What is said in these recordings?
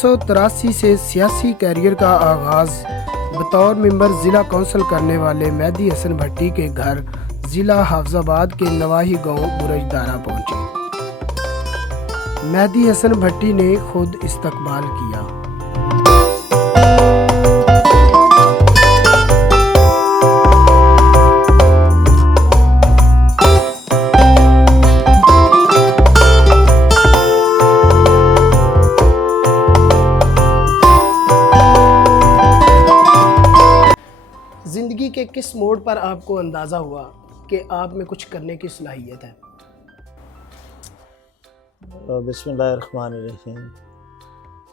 1983 سے سیاسی کیریئر کا آغاز بطور ممبر ضلع کونسل کرنے والے مہدی حسن بھٹی کے گھر ضلع حافظ آباد کے نواحی گاؤں برج دارا پہنچے۔ مہدی حسن بھٹی نے خود استقبال کیا۔ زندگی کے کس موڑ پر آپ کو اندازہ ہوا کہ آپ میں کچھ کرنے کی صلاحیت ہے؟ بسم اللہ الرحمن الرحیم۔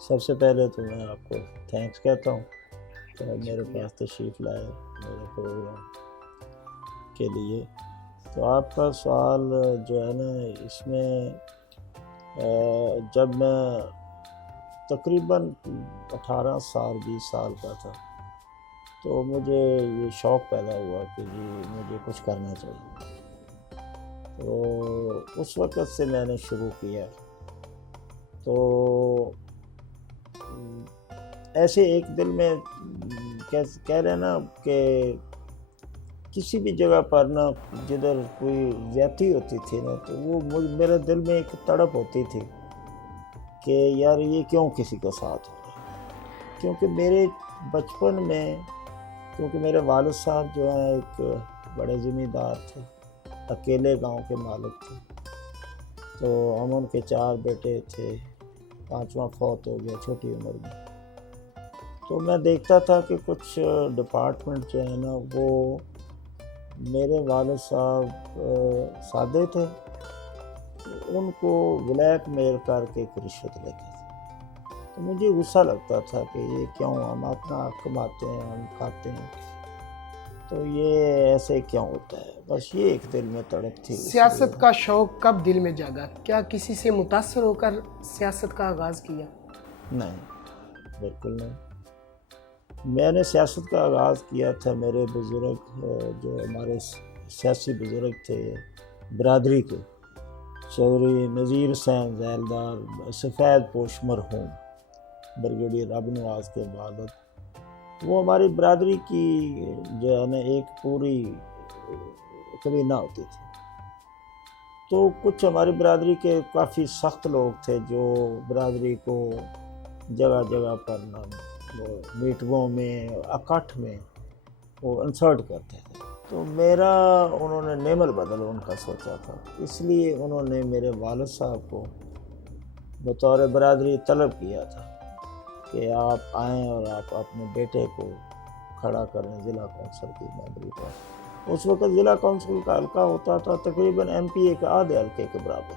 سب سے پہلے تو میں آپ کو تھینکس کہتا ہوں کہ میرے پاس تشریف لائے میرے پروگرام کے لیے۔ تو آپ کا سوال جو ہے نا، اس میں جب میں تقریباً 18 سال 20 سال کا تھا تو مجھے یہ شوق پیدا ہوا کہ جی مجھے کچھ کرنا چاہیے۔ تو اس وقت سے میں نے شروع کیا۔ تو ایسے ایک دل میں کہہ رہے نا کہ کسی بھی جگہ پر نا جدھر کوئی زیادتی ہوتی تھی نا، تو وہ میرے دل میں ایک تڑپ ہوتی تھی کہ یار یہ کیوں کسی کے ساتھ ہو رہا ہے۔ کیونکہ میرے بچپن میں، کیونکہ میرے والد صاحب جو ہیں ایک بڑے زمیندار تھے، اکیلے گاؤں کے مالک تھے۔ تو ہم ان کے 4 بیٹے تھے، 5واں فوت ہو گیا چھوٹی عمر میں۔ تو میں دیکھتا تھا کہ کچھ ڈپارٹمنٹ جو ہیں نا، وہ میرے والد صاحب سادے تھے، ان کو بلیک میل کر کے ایک رشوت لیتے تھے۔ تو مجھے غصہ لگتا تھا کہ یہ کیوں، ہم اپنا حق کماتے ہیں، ہم کھاتے ہیں، تو یہ ایسے کیوں ہوتا ہے؟ بس یہ ایک دل میں تڑپ تھی۔ سیاست کا شوق کب دل میں جاگا؟ کیا کسی سے متاثر ہو کر سیاست کا آغاز کیا؟ نہیں، بالکل نہیں۔ میں نے سیاست کا آغاز کیا تھا، میرے بزرگ جو ہمارے سیاسی بزرگ تھے برادری کے، چودھری نذیر حسین ذیلدار سفید پوش مرحوم بریگیڈیئر ابو نواز کے والد، وہ ہماری برادری کی جو ہے نا ایک پوری کمینہ ہوتی تھی۔ تو کچھ ہماری برادری کے کافی سخت لوگ تھے جو برادری کو جگہ جگہ پر نا میٹنگوں میں، اکٹھ میں وہ انسرٹ کرتے تھے۔ تو میرا انہوں نے نعم البدل ان کا سوچا تھا، اس لیے انہوں نے میرے والد صاحب کو بطور برادری طلب کیا تھا کہ آپ آئیں اور آپ اپنے بیٹے کو کھڑا کریں ضلع کونسل کی ممبری پر۔ اس وقت ضلع کونسل کا حلقہ ہوتا تھا تقریباً ایم پی اے کے آدھے حلقے کے برابر۔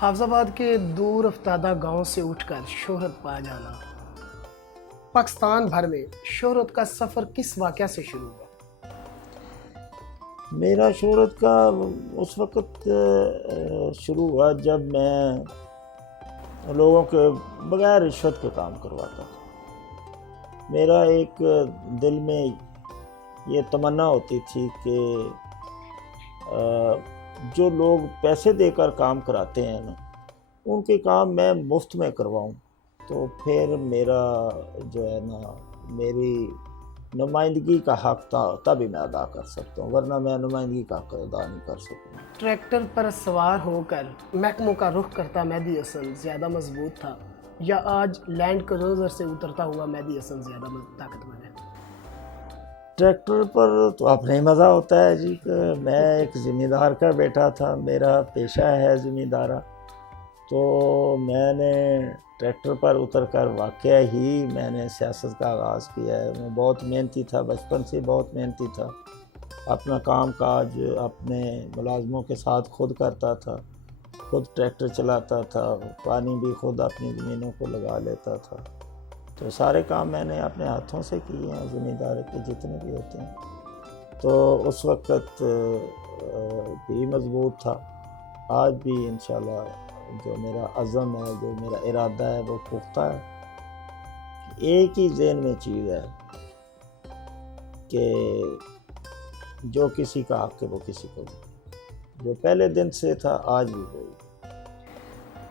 حافظ آباد کے دور افتادہ گاؤں سے اٹھ کر شہرت پا جانا، پاکستان بھر میں شہرت کا سفر کس واقعہ سے شروع ہوا؟ میرا شہرت کا اس وقت شروع ہوا جب میں لوگوں کے بغیر رشوت کے کام کرواتا تھا۔ میرا ایک دل میں یہ تمنا ہوتی تھی کہ جو لوگ پیسے دے کر کام کراتے ہیں نا، ان کے کام میں مفت میں کرواؤں، تو پھر میرا جو ہے نا میری نمائندگی کا حق تھا، تبھی میں ادا کر سکتا ہوں، ورنہ میں نمائندگی کا حق ادا نہیں کر سکوں۔ ٹریکٹر پر سوار ہو کر محکموں کا رخ کرتا مہدی حسن زیادہ مضبوط تھا یا آج لینڈ کروزر سے اترتا ہوا مہدی حسن زیادہ طاقتور ہے؟ ٹریکٹر پر تو اپنا ہی مزہ ہوتا ہے جی۔ میں ایک زمیندار کا بیٹا تھا، میرا پیشہ ہے زمیندارہ، تو میں نے ٹریکٹر پر اتر کر واقعہ ہی میں نے سیاست کا آغاز کیا ہے۔ میں بہت محنتی تھا، بچپن سے بہت محنتی تھا، اپنا کام کاج اپنے ملازموں کے ساتھ خود کرتا تھا، خود ٹریکٹر چلاتا تھا، پانی بھی خود اپنی زمینوں کو لگا لیتا تھا۔ تو سارے کام میں نے اپنے ہاتھوں سے کیے ہیں، زمیندار کے جتنے بھی ہوتے ہیں۔ تو اس وقت بھی مضبوط تھا، آج بھی انشاءاللہ جو میرا عزم ہے، جو میرا ارادہ ہے وہ پختہ ہے۔ ایک ہی ذہن میں چیز ہے کہ جو کسی کا حق ہے وہ کسی کو دے، جو پہلے دن سے تھا آج بھی وہی۔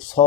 100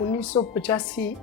1985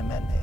MNA।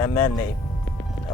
MNA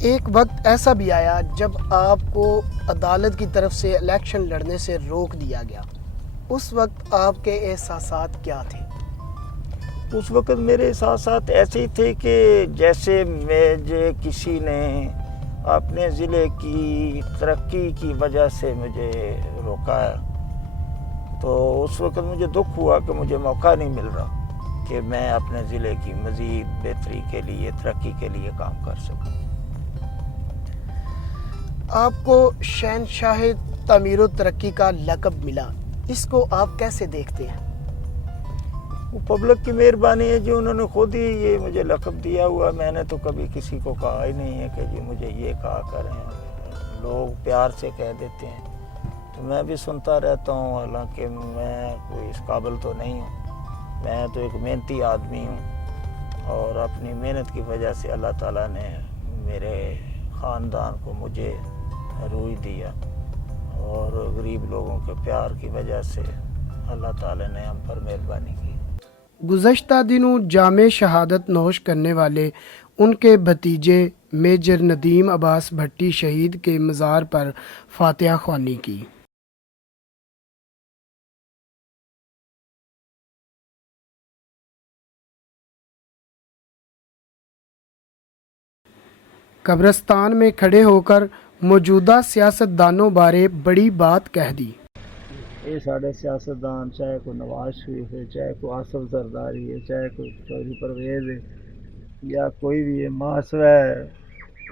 ایک وقت ایسا بھی آیا جب آپ کو عدالت کی طرف سے الیکشن لڑنے سے روک دیا گیا، اس وقت آپ کے احساسات کیا تھے؟ اس وقت میرے احساسات ایسے ہی تھے کہ جیسے مجھے کسی نے اپنے ضلع کی ترقی کی وجہ سے مجھے روکا ہے، تو اس وقت مجھے دکھ ہوا کہ مجھے موقع نہیں مل رہا کہ میں اپنے ضلع کی مزید بہتری کے لیے، ترقی کے لیے کام کر سکوں۔ آپ کو شہنشاہ تعمیر و ترقی کا لقب ملا، اس کو آپ کیسے دیکھتے ہیں؟ وہ پبلک کی مہربانی ہے جی، انہوں نے خود ہی یہ مجھے لقب دیا ہوا، میں نے تو کبھی کسی کو کہا ہی نہیں ہے کہ جی مجھے یہ کہا کریں، لوگ پیار سے کہہ دیتے ہیں تو میں بھی سنتا رہتا ہوں، حالانکہ میں کوئی اس قابل تو نہیں ہوں، میں تو ایک محنتی آدمی ہوں، اور اپنی محنت کی وجہ سے اللہ تعالیٰ نے میرے خاندان کو مجھے روئی دیا، اور غریب لوگوں کے پیار کی وجہ سے اللہ تعالیٰ نے ہم پر مہربانی کی۔ گزشتہ دنوں جامع شہادت نوش کرنے والے ان کے بھتیجے میجر ندیم عباس بھٹی شہید کے مزار پر فاتحہ خوانی کی۔ قبرستان میں کھڑے ہو کر موجودہ سیاستدانوں بارے بڑی بات کہہ دی۔ یہ سارے سیاستدان، چاہے کوئی نواز شریف ہے، چاہے کوئی آصف زرداری ہے، چاہے کوئی چودھری پرویز ہے، یا کوئی بھی ہے، ماسو ہے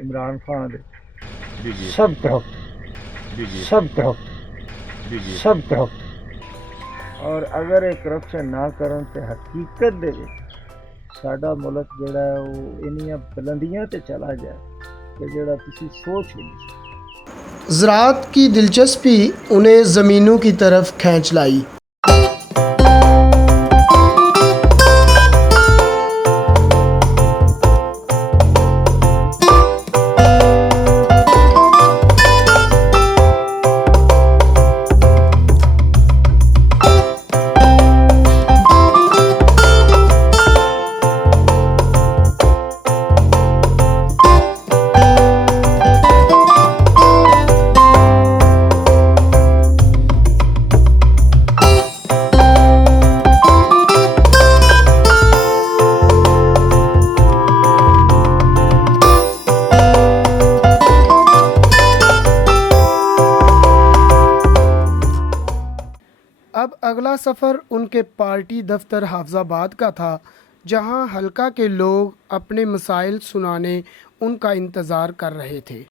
عمران خان ہے، سب کرپٹ، سب کرپٹ، سب کرپٹ، اور اگر یہ کرپشن نہ کرن تے حقیقت دے ساڈا ملک جڑا ہے وہ انیاں بلندیاں تے چلا جائے کہ جڑا کسی سوچ بھی نہیں۔ زراعت کی دلچسپی انہیں زمینوں کی طرف کھینچ لائی۔ اب اگلا سفر ان کے پارٹی دفتر حافظ آباد کا تھا، جہاں حلقہ کے لوگ اپنے مسائل سنانے ان کا انتظار کر رہے تھے۔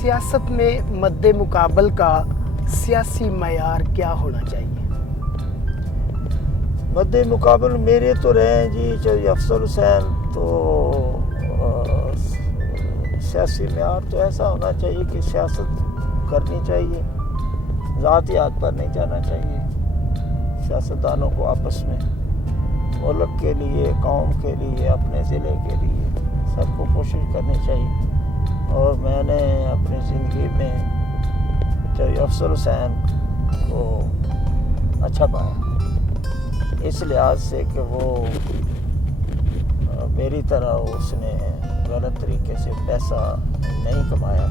سیاست میں مد مقابل کا سیاسی معیار کیا ہونا چاہیے؟ مد مقابل میرے تو رہے جی چودھری افضل حسین، تو سیاسی معیار تو ایسا ہونا چاہیے کہ سیاست کرنی چاہیے، ذاتیات پر نہیں جانا چاہیے، سیاستدانوں کو آپس میں ملک کے لیے، قوم کے لیے، اپنے ضلع کے لیے سب کو کوشش کرنی چاہیے۔ اور میں نے اپنی زندگی میں چودھری افضل حسین کو اچھا پایا، اس لحاظ سے کہ وہ میری طرح اس نے غلط طریقے سے پیسہ نہیں کمایا۔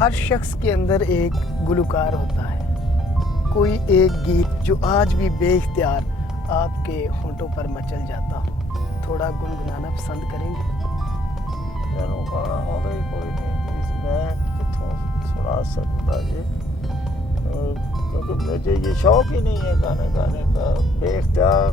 ہر شخص کے اندر ایک گلوکار ہوتا ہے، کوئی ایک گیت جو آج بھی بے اختیار آپ کے ہونٹوں پر مچل جاتا ہو، تھوڑا گنگنانا پسند کریں گے؟ میں کوئی نہیں، میں کتوں سنا سکتا جی، کیونکہ مجھے یہ شوق ہی نہیں ہے گانے گانے کا، بے اختیار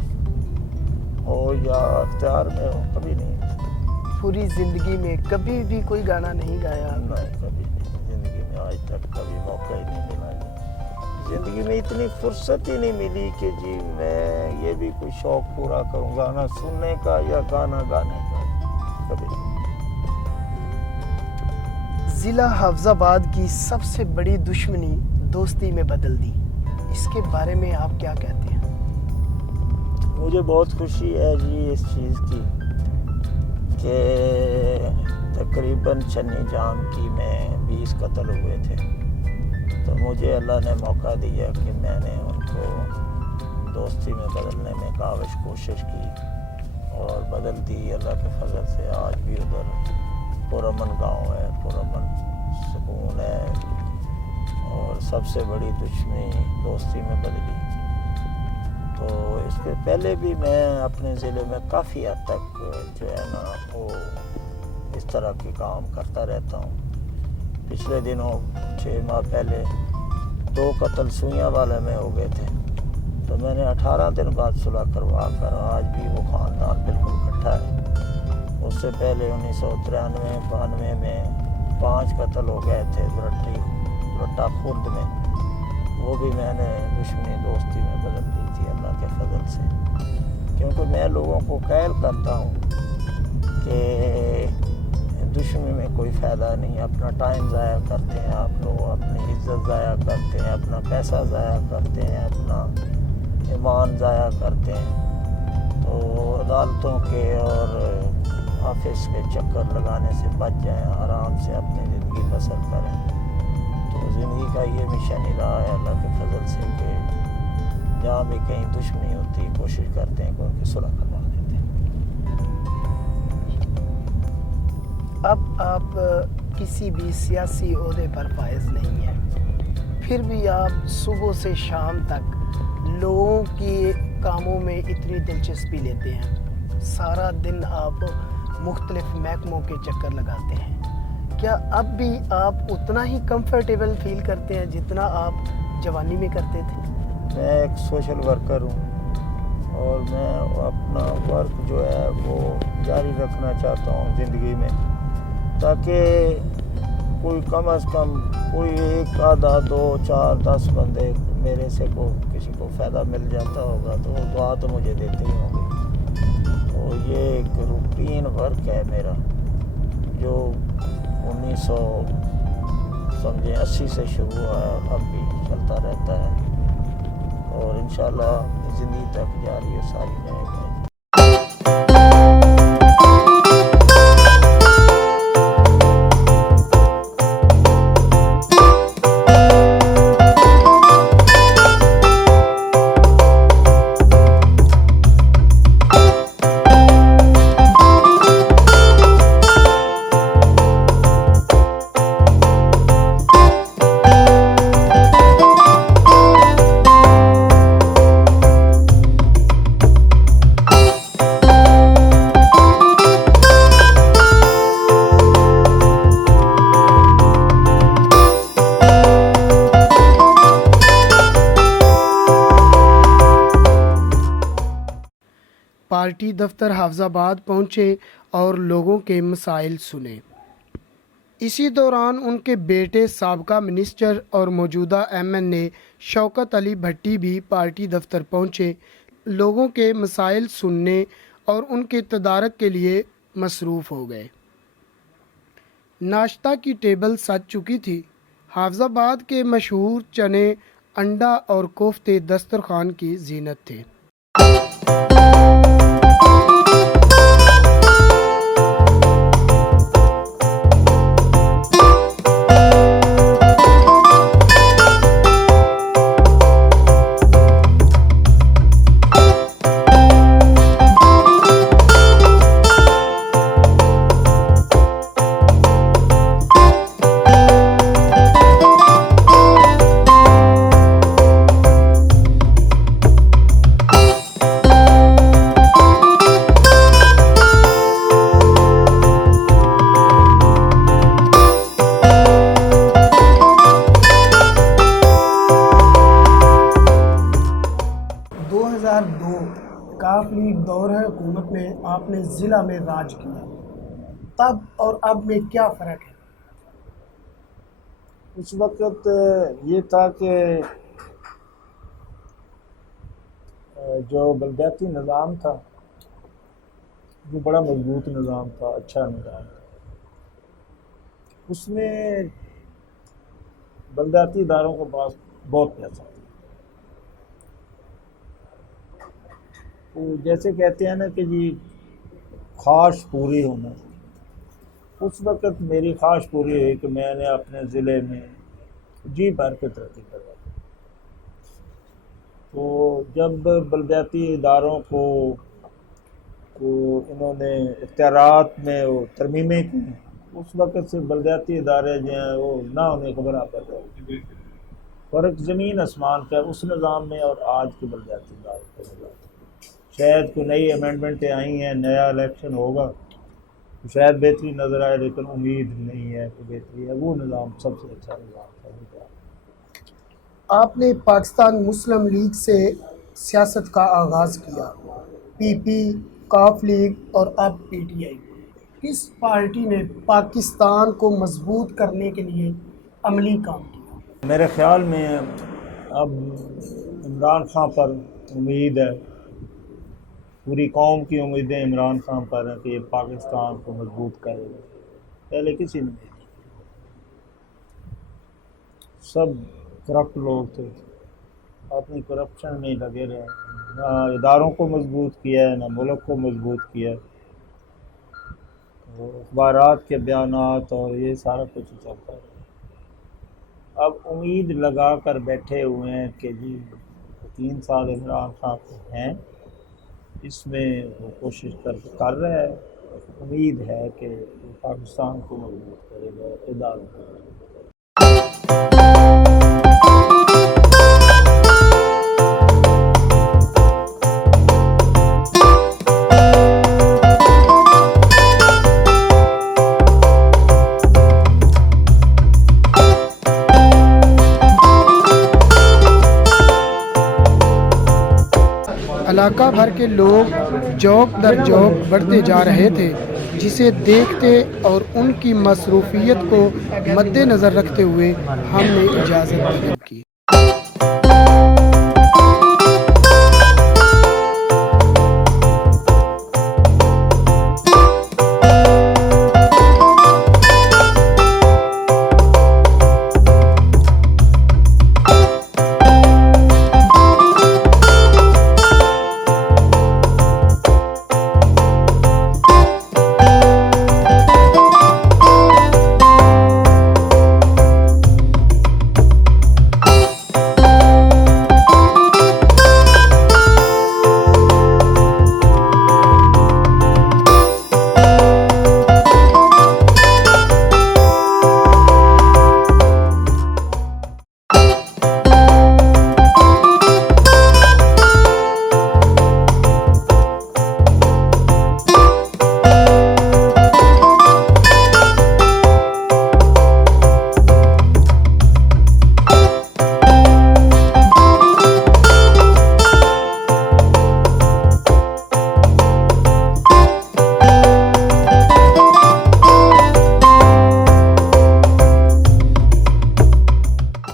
ہو یا اختیار میں ہو، کبھی نہیں۔ پوری زندگی میں کبھی بھی کوئی گانا نہیں گایا؟ نہیں، کبھی نہیں، زندگی میں آج تک کبھی موقع ہی نہیں ملا جی، زندگی میں اتنی فرصت ہی نہیں ملی کہ جی میں یہ بھی کوئی شوق پورا کروں، گانا سننے کا یا گانا گانے کا، کبھی نہیں۔ ضلع حافظ آباد کی سب سے بڑی دشمنی دوستی میں بدل دی، اس کے بارے میں آپ کیا کہتے ہیں؟ مجھے بہت خوشی ہے جی اس چیز کی کہ تقریباً چنی جام کی میں 20 قتل ہوئے تھے، تو مجھے اللہ نے موقع دیا کہ میں نے ان کو دوستی میں بدلنے میں کاوش کوشش کی اور بدل دی۔ اللہ کے فضل سے آج بھی ادھر پرامن گاؤں ہے، پرامن سکون ہے، اور سب سے بڑی دشمنی دوستی میں بدلی۔ تو اس کے پہلے بھی میں اپنے ضلع میں کافی حد تک جو ہے نا وہ اس طرح کے کام کرتا رہتا ہوں۔ پچھلے دنوں 6 ماہ پہلے 2 قتل سوئیاں والے میں ہو گئے تھے، تو میں نے 18 دن بعد صلح کروا کر آج بھی وہ خاندان بالکل اکٹھا ہے۔ اس سے پہلے 1993-92 میں 5 قتل ہو گئے تھے درٹا خرد میں، وہ بھی میں نے دشمنی دوستی میں بدل دی تھی اللہ کے فضل سے، کیونکہ میں لوگوں کو قائل کرتا ہوں کہ دشمنی میں کوئی فائدہ نہیں، اپنا ٹائم ضائع کرتے ہیں آپ لوگ، اپنی عزت ضائع کرتے ہیں، اپنا پیسہ ضائع کرتے ہیں، اپنا ایمان ضائع کرتے ہیں۔ تو عدالتوں کے اور آفس کے چکر لگانے سے بچ جائیں، آرام سے اپنی زندگی بسر کریں۔ تو زندگی کا یہ مشن ہی رہا ہے اللہ کے فضل سے کہ جہاں بھی کہیں دشمنی ہوتی کوشش کرتے ہیں کہ ان کی صلح کروا دیتے ہیں۔ اب آپ کسی بھی سیاسی عہدے پر فائز نہیں ہیں، پھر بھی آپ صبح سے شام تک لوگوں کے کاموں میں اتنی دلچسپی لیتے ہیں، سارا دن آپ مختلف محکموں کے چکر لگاتے ہیں، کیا اب بھی آپ اتنا ہی کمفرٹیبل فیل کرتے ہیں جتنا آپ جوانی میں کرتے تھے؟ میں ایک سوشل ورکر ہوں اور میں اپنا ورک جو ہے وہ جاری رکھنا چاہتا ہوں زندگی میں، تاکہ کوئی کم از کم کوئی 1 آدھا 2 4 10 بندے میرے سے کسی کو فائدہ مل جاتا ہوگا تو وہ دعا تو مجھے دیتے ہی ہوں گے۔ تو یہ ایک روٹین ورک ہے میرا جو 1980 سے شروع ہوا ہے، اب بھی چلتا رہتا ہے اور انشاءاللہ زندگی تک جاری و ساری رہے گا۔ پارٹی دفتر حافظ آباد پہنچے اور لوگوں کے مسائل سنے۔ اسی دوران ان کے بیٹے سابقہ منسٹر اور موجودہ MNA شوکت علی بھٹی بھی پارٹی دفتر پہنچے، لوگوں کے مسائل سننے اور ان کے تدارک کے لیے مصروف ہو گئے۔ ناشتہ کی ٹیبل سج چکی تھی، حافظ آباد کے مشہور چنے، انڈا اور کوفتے دسترخوان کی زینت تھے۔ کافی دور حکومت میں آپ نے ضلع میں راج کیا، تب اور اب میں کیا فرق ہے؟ اس وقت یہ تھا کہ جو بلدیاتی نظام تھا وہ بڑا مضبوط نظام تھا، اچھا نظام تھا، اس میں بلدیاتی اداروں کے پاس بہت پیسہ ہے. تو جیسے کہتے ہیں نا کہ جی خواہش پوری ہونا، اس وقت میری خواہش پوری ہوئی کہ میں نے اپنے ضلع میں جی بھر کے ترقی کروائی. تو جب بلدیاتی اداروں کو انہوں نے اختیارات میں وہ ترمیمیں کی، اس وقت سے بلدیاتی ادارے جو ہیں وہ نہ ہونے کو برابر ہے. فرق زمین آسمان کا ہے اس نظام میں اور آج کے بلدیاتی ادارے کے نظام میں. شاید کوئی نئی امینڈمنٹیں آئی ہیں، نیا الیکشن ہوگا تو شاید بہتری نظر آئے، لیکن امید نہیں ہے کہ بہتری ہے. وہ نظام سب سے اچھا نظام تھا. آپ نے پاکستان مسلم لیگ سے سیاست کا آغاز کیا، پی پی، کاف لیگ اور اب پی ٹی آئی. کس پارٹی نے پاکستان کو مضبوط کرنے کے لیے عملی کام کیا؟ میرے خیال میں اب عمران خان پر امید ہے، پوری قوم کی امیدیں عمران خان پر ہیں کہ یہ پاکستان کو مضبوط کرے گا. پہلے کسی نے نہیں، سب کرپٹ لوگ تھے، اپنی کرپشن میں لگے رہے، نہ اداروں کو مضبوط کیا ہے نہ ملک کو مضبوط کیا ہے. اخبارات کے بیانات اور یہ سارا کچھ چلتا ہے. اب امید لگا کر بیٹھے ہوئے ہیں کہ جی 3 سال عمران خان ہیں، اس میں وہ کوشش کر رہا ہے. امید ہے کہ وہ پاکستان کو مضبوط کرے گا، اداروں کو مضبوط کرے گا. علاقہ بھر کے لوگ جوک در جوک بڑھتے جا رہے تھے، جسے دیکھتے اور ان کی مصروفیت کو مد نظر رکھتے ہوئے ہم نے اجازت طلب کی.